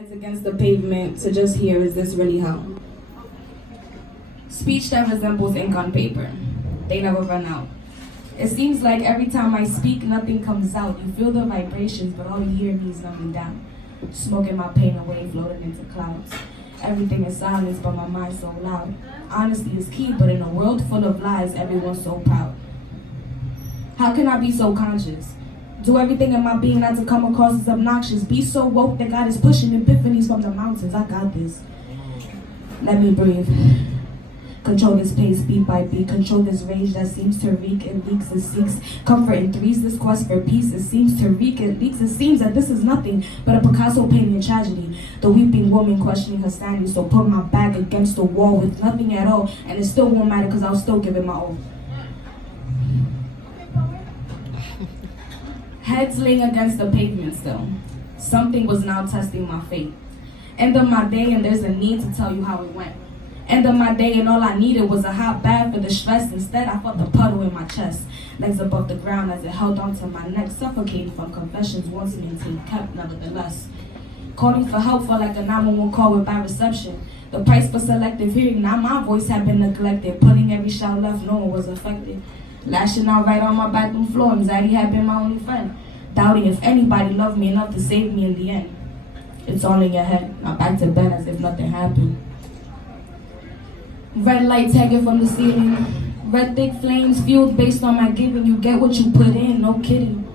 Heads against the pavement to just hear, is this really hell? Speech that resembles ink on paper. They never run out. It seems like every time I speak, nothing comes out. You feel the vibrations, but all you hear me is numbing down. Smoking my pain away, floating into clouds. Everything is silence, but my mind's so loud. Honesty is key, but in a world full of lies, everyone's so proud. How can I be so conscious? Do everything in my being not to come across as obnoxious. Be so woke that God is pushing epiphanies from the mountains. I got this. Let me breathe. Control this pace beat by beat. Control this rage that seems to reek. It leaks, it seeks comfort in threes. This quest for peace, it seems to reek. It leaks, it seems that this is nothing but a Picasso painting a tragedy. The weeping woman questioning her sanity. So put my back against the wall with nothing at all. And it still won't matter because I'll still give it my all. Heads laying against the pavement still. Something was now testing my fate. End of my day and there's a need to tell you how it went. End of my day and all I needed was a hot bath for the stress. Instead I felt a puddle in my chest. Legs above the ground as it held onto my neck. Suffocating from confessions once maintained kept nevertheless. Calling for help felt like a 911 call with bad reception. The price for selective hearing, now my voice had been neglected. Putting every shout left, no one was affected. Lashing out right on my bathroom floor, anxiety had been my only friend. Doubting if anybody loved me enough to save me in the end. It's all in your head, now back to bed as if nothing happened. Red lights hanging from the ceiling. Red thick flames fueled based on my giving. You get what you put in, no kidding.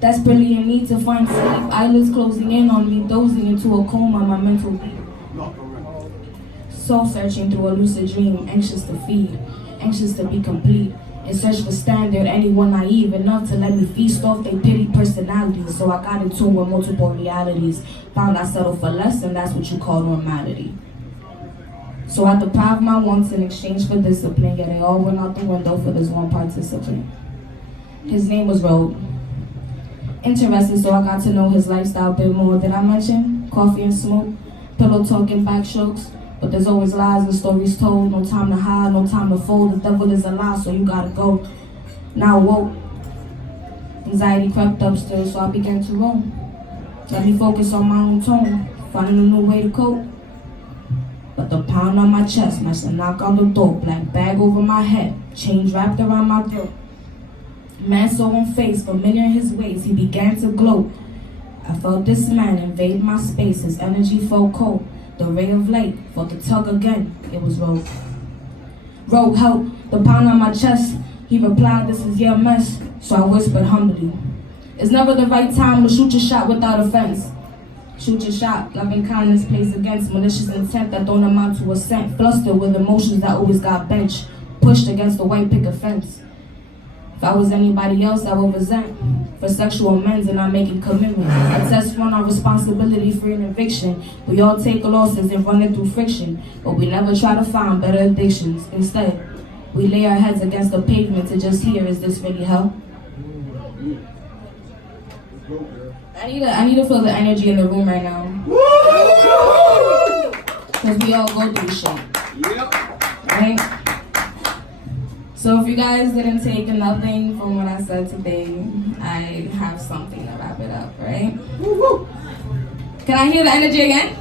Desperately in need to find sleep. Eyelids closing in on me, dozing into a coma, my mental beat. Soul searching through a lucid dream, anxious to feed, anxious to be complete. In search for standard, anyone naive enough to let me feast off their pity personalities. So I got in tune with multiple realities. Found I settled for less, and that's what you call normality. So I deprived my wants in exchange for discipline, yet they all went out the window for this one participant. His name was Road. Interesting, so I got to know his lifestyle a bit more. Did I mention coffee and smoke, pillow talking, back strokes? But there's always lies and stories told. No time to hide, no time to fold. The devil is a lie, so you gotta go. Now I woke. Anxiety crept up still, so I began to roll. Let me focus on my own tone, finding a new way to cope. But the pound on my chest matched the knock on the door. Black bag over my head, chains wrapped around my throat. Man so unfazed, familiar in his ways, he began to glow. I felt this man invade my space, his energy felt cold. The ray of light felt the tug again, it was Rogue. Rogue, help, the pound on my chest. He replied, this is your mess. So I whispered humbly, it's never the right time to shoot your shot without offense. Shoot your shot, loving kindness placed against malicious intent that don't amount to a cent. Flustered with emotions that always got benched, pushed against the white picket fence. If I was anybody else, I would resent. For sexual amends and not making commitments. I test run our responsibility for an eviction. We all take losses and run it through friction. But we never try to find better addictions. Instead, we lay our heads against the pavement to just hear, is this really hell? I need to feel the energy in the room right now. Because we all go through shit. Right? So if you guys didn't take nothing from what I said today, I have something to wrap it up, right? Can I hear the energy again?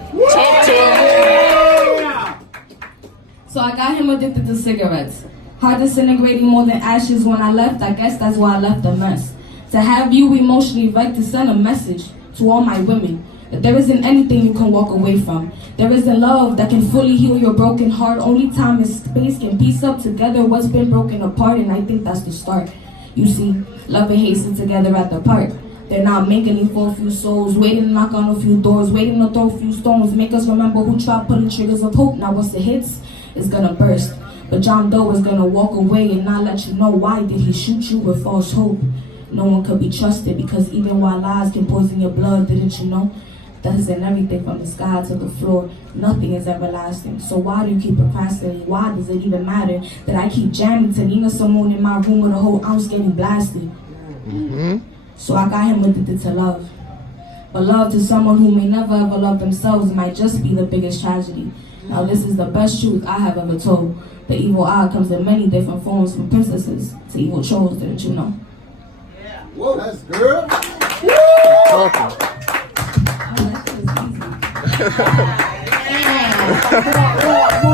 So I got him addicted to cigarettes. Heart disintegrating more than ashes when I left. I guess that's why I left a mess. To have you emotionally wrecked, to send a message to all my women that there isn't anything you can walk away from. There isn't love that can fully heal your broken heart. Only time and space can piece up together what's been broken apart, and I think that's the start. You see, love and hate sit together at the park. They're not making for a few souls, waiting to knock on a few doors, waiting to throw a few stones, make us remember who tried pulling triggers of hope. Now once it hits, it's gonna burst. But John Doe is gonna walk away and not let you know why did he shoot you with false hope. No one could be trusted because even while lies can poison your blood, didn't you know? That's in everything from the sky to the floor. Nothing is everlasting. So why do you keep procrastinating? Why does it even matter that I keep jamming to Nina Simone in my room with a whole ounce getting blasted? So I got him addicted to love. But love to someone who may never ever love themselves might just be the biggest tragedy. Now this is the best truth I have ever told. The evil eye comes in many different forms, from princesses to evil trolls, didn't you know? Whoa, that's good. Oh, that was easy. Yeah. More.